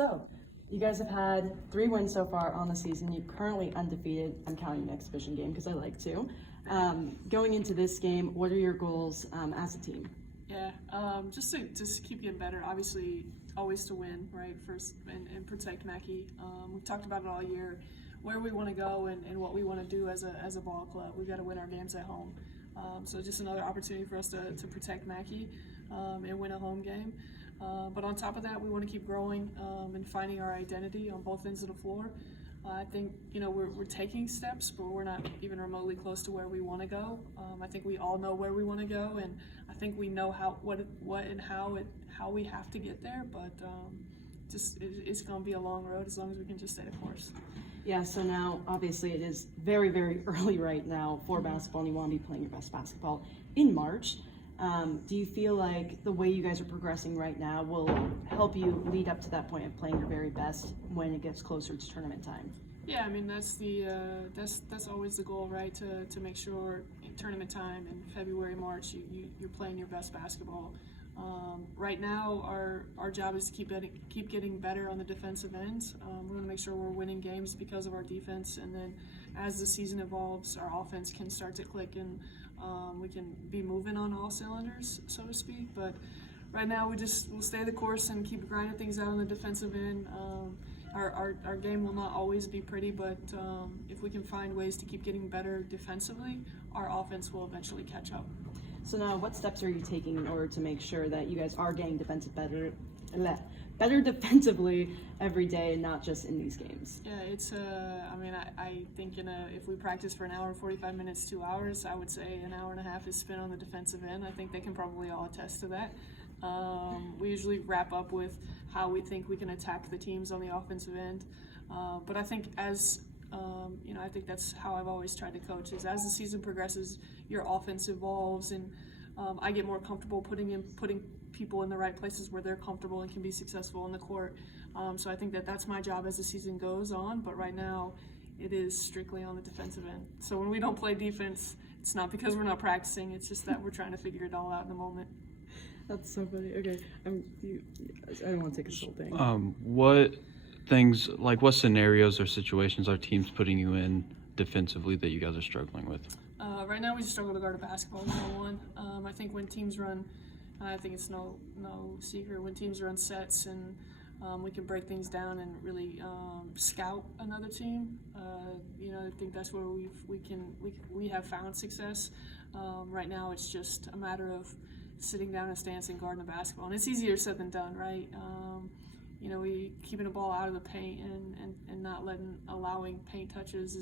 So, you guys have had 3 wins so far on the season. You're currently undefeated. I'm counting the exhibition game because I like to. Going into this game, what are your goals as a team? Yeah, just to keep getting better. Obviously, always to win, right? First, and protect Mackey. We've talked about it all year, where we want to go and what we want to do as a ball club. We've got to win our games at home. So just another opportunity for us to protect Mackey and win a home game. But on top of that, we want to keep growing and finding our identity on both ends of the floor. I think we're taking steps, but we're not even remotely close to where we want to go. I think we all know where we want to go, and I think we know what and how we have to get there. But it's going to be a long road as long as we can just stay the course. Yeah, so now obviously it is very, very early right now for basketball, and you want to be playing your best basketball in March. Do you feel like the way you guys are progressing right now will help you lead up to that point of playing your very best when it gets closer to tournament time? Yeah, I mean that's always the goal, right? To make sure in tournament time in February, March, you're playing your best basketball. Right now, our job is to keep getting better on the defensive end. We want to make sure we're winning games because of our defense, and then as the season evolves, our offense can start to click and we can be moving on all cylinders, so to speak. But right now, we'll stay the course and keep grinding things out on the defensive end. Our game will not always be pretty, but if we can find ways to keep getting better defensively, our offense will eventually catch up. So now, what steps are you taking in order to make sure that you guys are getting better defensively every day, and not just in these games? Yeah, it's I think if we practice for an hour and 45 minutes, 2 hours, I would say an hour and a half is spent on the defensive end. I think they can probably all attest to that. We usually wrap up with how we think we can attack the teams on the offensive end. But I think I think that's how I've always tried to coach, is as the season progresses, your offense evolves, and I get more comfortable putting people in the right places where they're comfortable and can be successful on the court. So I think that's my job as the season goes on, but right now it is strictly on the defensive end. So when we don't play defense, it's not because we're not practicing, it's just that we're trying to figure it all out in the moment. That's so funny. Okay, I don't want to take this whole thing. What scenarios or situations are teams putting you in defensively that you guys are struggling with? Right now we just struggle to guard a basketball 1-on-1. I think when teams run, I think it's no secret, when teams run sets and we can break things down and really scout another team. I think that's where we have found success. Right now it's just a matter of sitting down in a stance and guarding the basketball, and it's easier said than done, right? We keeping the ball out of the paint and not allowing paint touches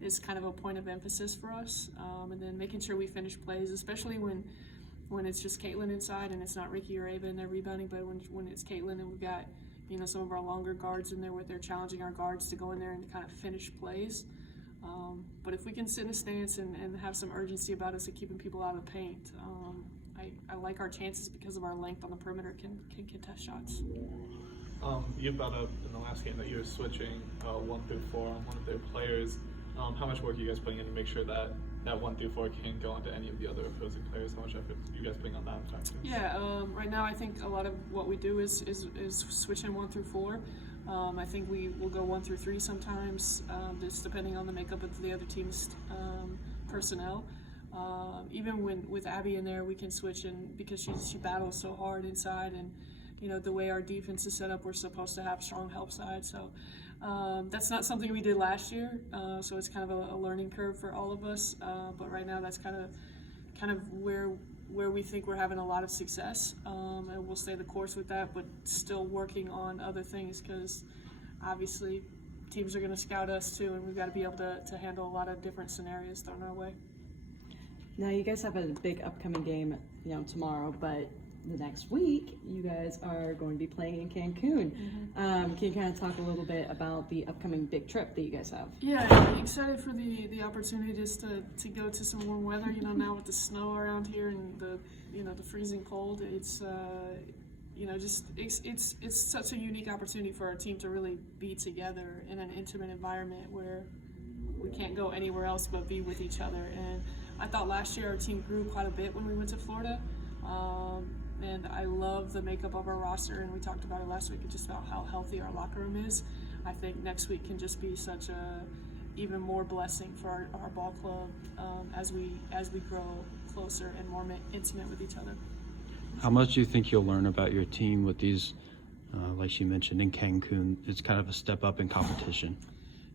is kind of a point of emphasis for us. And then making sure we finish plays, especially when it's just Caitlin inside and it's not Ricky or Ava in there rebounding, but when it's Caitlin and we've got some of our longer guards in there where they're challenging our guards to go in there and kind of finish plays. But if we can sit in a stance and have some urgency about us and keeping people out of the paint, I like our chances because of our length on the perimeter can contest shots. You brought up in the last game that you were switching 1 through 4 on one of their players. How much work are you guys putting in to make sure that 1 through 4 can go onto any of the other opposing players? How much effort are you guys putting on that side? Yeah, right now I think a lot of what we do is switching 1 through 4. I think we will go 1 through 3 sometimes, just depending on the makeup of the other team's personnel. Even with Abby in there, we can switch in because she battles so hard inside, and the way our defense is set up, we're supposed to have strong help side. So that's not something we did last year. So it's kind of a learning curve for all of us. But right now, that's kind of where we think we're having a lot of success, and we'll stay the course with that. But still working on other things, because obviously teams are going to scout us too, and we've got to be able to handle a lot of different scenarios thrown our way. Now you guys have a big upcoming game, tomorrow, but the next week you guys are going to be playing in Cancun. Mm-hmm. Can you kind of talk a little bit about the upcoming big trip that you guys have? Yeah, I'm excited for the opportunity just to go to some warm weather. Now with the snow around here and the freezing cold, it's it's such a unique opportunity for our team to really be together in an intimate environment where we can't go anywhere else but be with each other. And I thought last year our team grew quite a bit when we went to Florida. and I love the makeup of our roster, and we talked about it last week, just about how healthy our locker room is. I think next week can just be such a even more blessing for our ball club as we grow closer and more intimate with each other. How much do you think you'll learn about your team with these, like she mentioned, in Cancun? It's kind of a step up in competition.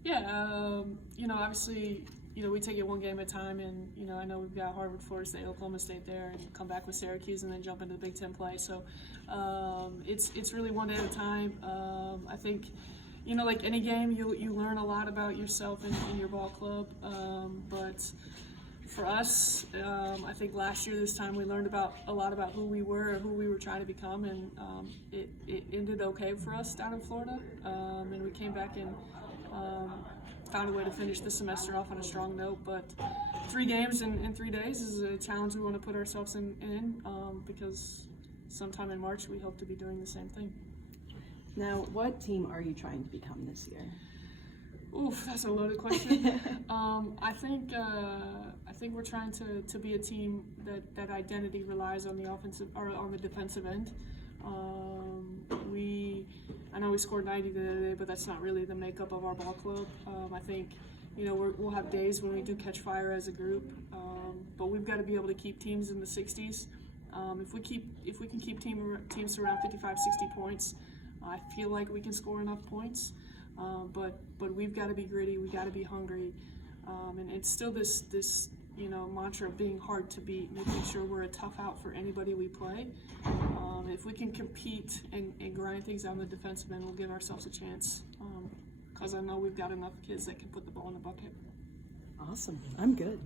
Yeah, obviously, we take it one game at a time, and, I know we've got Harvard, Florida State, Oklahoma State there, and come back with Syracuse and then jump into the Big Ten play. So it's really one day at a time. I think, like any game, you learn a lot about yourself and your ball club. But for us, I think last year this time we learned a lot about who we were, who we were trying to become, and it ended okay for us down in Florida. And we came back and found a way to finish the semester off on a strong note. But 3 games in 3 days is a challenge we want to put ourselves in because sometime in March we hope to be doing the same thing. Now, what team are you trying to become this year? Oof, that's a loaded question. I think we're trying to be a team that identity relies on the offensive or on the defensive end. I know we scored 90 the other day, but that's not really the makeup of our ball club. I think we'll have days when we do catch fire as a group, but we've got to be able to keep teams in the 60s. If we can keep teams around 55, 60 points, I feel like we can score enough points. But we've got to be gritty. We got to be hungry, and it's still this mantra of being hard to beat, making sure we're a tough out for anybody we play. If we can compete and grind things on the defensive end, we'll give ourselves a chance. Because I know we've got enough kids that can put the ball in the bucket. Awesome. I'm good.